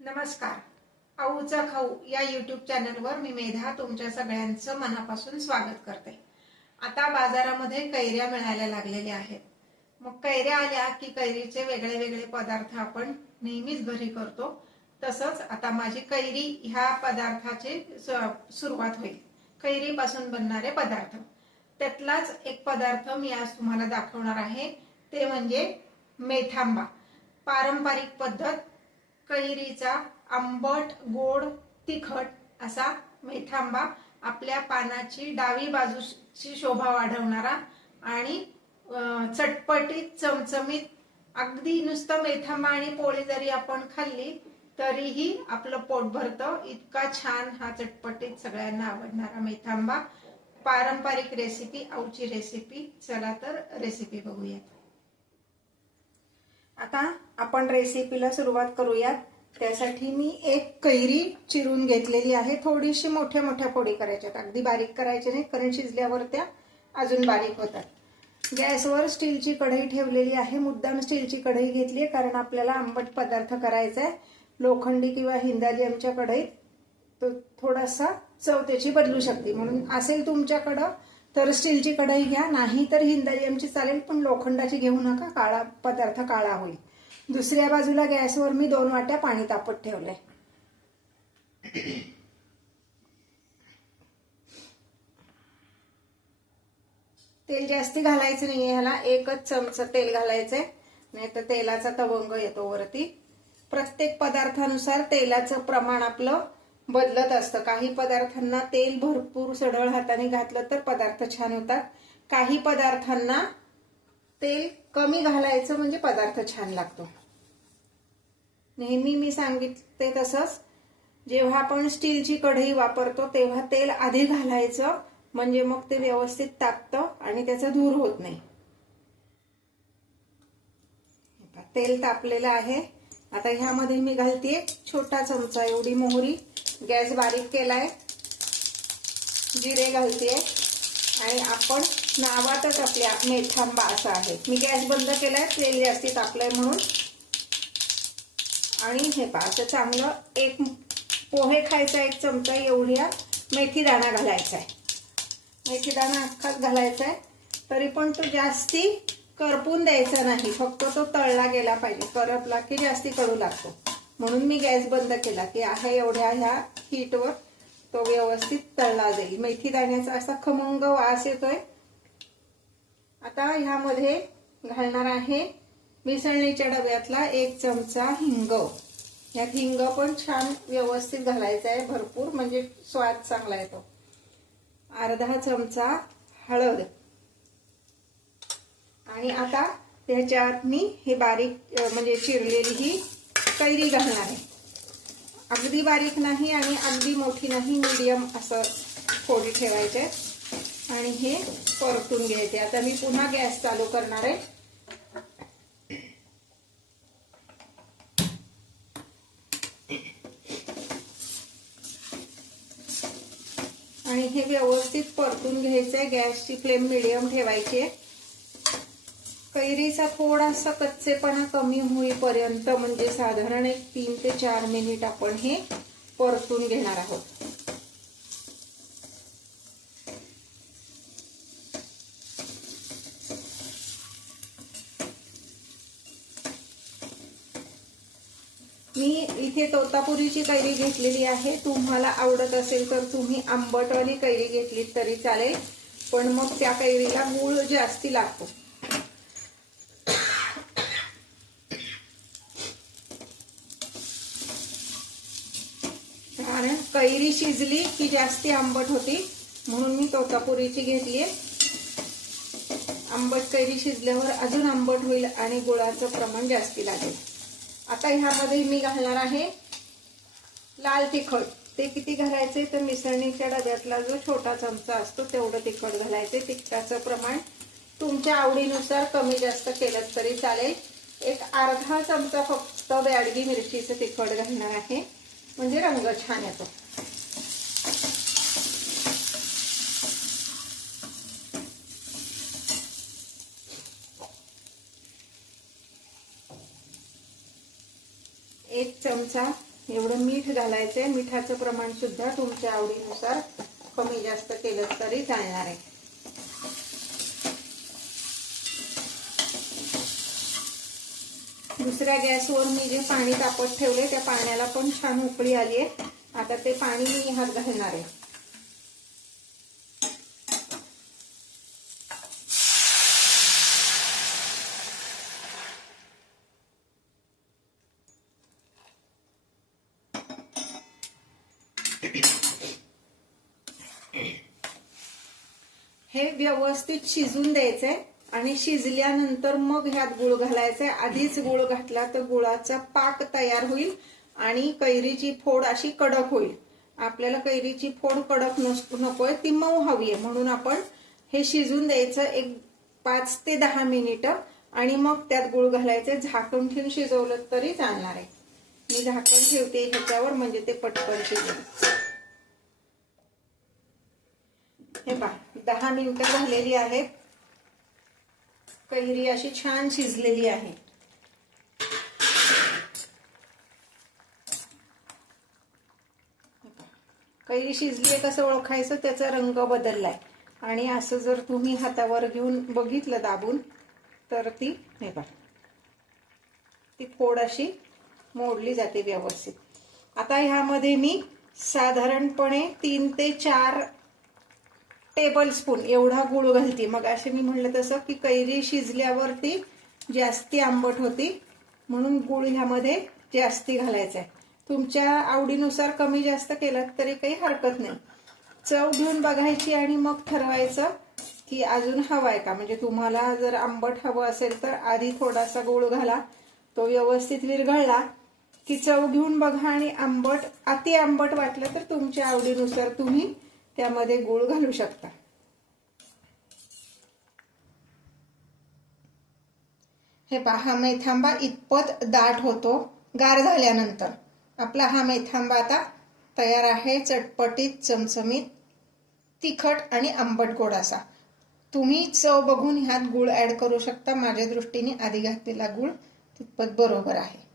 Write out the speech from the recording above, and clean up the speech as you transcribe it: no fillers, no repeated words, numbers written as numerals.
नमस्कार. आऊचा खाऊ या यूट्यूब चॅनलवर मी मेधा तुमच्या सगळ्यांचं मनापासून स्वागत करते. आता बाजारामध्ये कैऱ्या मिळायला लागलेल्या आहेत. मग कैऱ्या आल्या की कैरीचे वेगळे वेगळे पदार्थ आपण नेहमीच घरी करतो. तसंच आता माझी कैरी ह्या पदार्थाची सुरुवात होईल. कैरीपासून बनणारे पदार्थ. त्यातलाच एक पदार्थ मी आज तुम्हाला दाखवणार आहे, ते म्हणजे मेथांबा. पारंपरिक पद्धत कैरीचा आंबट गोड तिखट असा मेथांबा आपल्या पानाची डावी बाजूची शोभा वाढवणारा आणि चटपटीत चमचमीत, अगदी नुसतं मेथांबा आणि पोळी जरी आपण खाल्ली तरीही आपलं पोट भरतं, इतका छान हा चटपटीत सगळ्यांना आवडणारा मेथांबा. पारंपरिक रेसिपी, आऊची रेसिपी. चला तर रेसिपी बघूयात. आता आपण रेसिपीला सुरुवात करूयात. त्यासाठी मी एक कैरी चिरून घेतलेली आहे. थोडीशी मोठ्या मोठ्या फोडी करायच्यात, अगदी बारीक करायचे नाही, कारण शिजल्यावर त्या अजून बारीक होतात. गॅसवर स्टीलची कढई ठेवलेली आहे. मुद्दाम स्टीलची कढई घेतली कारण आपल्याला आंबट पदार्थ करायचा आहे. लोखंडी किंवा हिंदालियमच्या कढईत तो थोडासा चव त्याची बदलू शकते, म्हणून असेल तुमच्याकडं तर स्टीलची कढई घ्या, नाही तर हिंदालियमची चालेल, पण लोखंडाची घेऊ नका, काळा पदार्थ काळा होईल. दुसऱ्या बाजूला गॅसवर मी 2 वाट्या पाणी तापत ठेवलंय. तेल जास्ती घालायचं नाहीये ह्याला, 1च चमचा तेल घालायचंय, नाही तर तेलाचा तवंग येतो वरती. प्रत्येक पदार्थानुसार तेलाचं प्रमाण आपलं बदलत असतं. काही पदार्थांना तेल भरपूर सढळ हाताने घातलं तर पदार्थ छान होतात. काही पदार्थांना तेल कमी घालायचं म्हणजे पदार्थ छान लागतो. नेहमी मी सांगितले तसंच, जेव्हा आपण स्टीलची कढई वापरतो तेव्हा तेल आधी घालायचं, म्हणजे मग ते व्यवस्थित तापतं आणि त्याचा धूर होत नाही. तेल तापलेलं आहे. आता ह्यामध्ये मी घालते छोटा चमचा एवढी मोहरी. गॅस बारीक केलाय. जिरे घालते आणि आपण नावातच आपल्या मेथांबा असा आहे. मी गॅस बंद केलाय, तेल जास्ती तापलंय म्हणून. आणि हे पहा, असं चांगलं एक पोहे खायचा 1 चमचा एवढ्या मेथी दाणा घालायचा आहे. मेथी दाणा अख्खाच घालायचा आहे, तरी पण तो जास्ती करपून द्यायचा नाही, फक्त तो तळला गेला पाहिजे. करपला की जास्ती कडू लागतो, म्हणून मी गॅस बंद केला की आहे एवढ्या ह्या हीटवर तो व्यवस्थित तळला जाईल. मेथी दाण्याचा असा खमंग वास येतोय. आता ह्यामध्ये घालणार आहे मिसळणीच्या डब्यातला 1 चमचा हिंग. यात हिंग पण छान व्यवस्थित घालायचा आहे, भरपूर, म्हणजे स्वाद चांगला येतो. अर्धा चमचा हळद. आणि आता त्याच्यात मी हे बारीक म्हणजे चिरलेली ही कैरी घालणार आहे. अगदी बारीक नाही आणि अगदी मोठी नाही, मीडियम असं फोडी ठेवायचे आणि हे परतून घ्यायचे. आता मी पुन्हा गॅस चालू करणार आहे. आणि हे व्यवस्थित परतून घ्यायचंय. गॅसची फ्लेम मीडियम ठेवायची आहे. कैरीचा थोडासा कच्चेपणा कमी होईपर्यंत, म्हणजे साधारण 3 ते 4 मिनिट आपण हे परतून घेणार आहोत. मी इथे तोतापुरीची कैरी घेतलेली आहे. तुम्हाला आवडत असेल तर तुम्ही आंबटवाली कैरी घेतली तरी चालेल, पण मग त्या कैरीला गूळ जास्ती लागतो. आणि कैरी शिजली की जास्ती आंबट होती, म्हणून मी तोतापुरीची घेतली. आंबट कैरी शिजल्यावर अजून आंबट होईल आणि गुळाचं प्रमाण जास्ती लागेल. आता ह्यामध्ये मी घालणार आहे लाल तिखट. ते किती घालायचे तर मिसळणीच्या डब्यातला जो छोटा चमचा असतो तेवढं तिखट घालायचे. तिखटाचं प्रमाण तुमच्या आवडीनुसार कमी जास्त केलं तरी चालेल. एक अर्धा चमचा फक्त ब्याडगी मिरचीचं तिखट घालणार आहे, म्हणजे रंग छान येतो. एक चमचा एवढं मीठ घालायचंय. मिठाचं प्रमाण सुद्धा तुमच्या आवडीनुसार कमी जास्त केलं तरी चालणार आहे. दुसऱ्या गॅसवर मी जे पाणी तापत ठेवले त्या पाण्याला पण छान उकळी आली आहे. आता ते पाणी मी ह्यात घालणार आहे. हे व्यवस्थित शिजून द्यायचंय आणि शिजल्यानंतर मग ह्यात गुळ घालायचंय. आधीच गुळ घातला तर गुळाचा पाक तयार होईल आणि कैरीची फोड अशी कडक होईल. आपल्याला कैरीची फोड कडक नकोय, ती मऊ हवी आहे. म्हणून आपण हे शिजून द्यायचं एक 5 ते 10 मिनिटं आणि मग त्यात गुळ घालायचे. झाकण ठेवून शिजवलं तरी चालणार आहे. मी झाकण ठेवते ह्याच्यावर म्हणजे ते पटकन शिजेल. हे पहा 10 मिनिटं झालेली आहेत. कैरी अशी छान शिजलेली आहे. कैरी शिजली आहे कसं ओळखायचं? त्याचा रंग बदललाय. आणि असं जर तुम्ही हातावर घेऊन बघितलं दाबून तर ती हे पहा ती फोड अशी मोडली जाते व्यवस्थित. आता ह्यामध्ये मी साधारणपणे 3 ते 4 टेबल स्पून एवढा गुळ घालते. मग असे मी म्हणलं तसं की कैरी शिजल्यावरती जास्ती आंबट होती म्हणून गुळ ह्यामध्ये जास्ती घालायचा आहे. तुमच्या आवडीनुसार कमी जास्त केलात तरी काही हरकत नाही. चव घेऊन बघायची आणि मग ठरवायचं की अजून हवाय का. म्हणजे तुम्हाला जर आंबट हवं असेल तर आधी थोडासा गुळ घाला. तो व्यवस्थित विरघळला की चव घेऊन बघा आणि अति आंबट वाटलं तर तुमच्या आवडीनुसार तुम्ही त्यामध्ये गुळ घालू शकता. हे पहा हा मेथांबा इतपत दाट होतो गार झाल्यानंतर. आपला हा मेथांबा आता तयार आहे. चटपटीत, चमचमीत, तिखट आणि आंबट गोड असा. तुम्ही चव बघून ह्यात गुळ ऍड करू शकता. माझ्या दृष्टीने आधी घातलेला गुळ तितपत बरोबर आहे.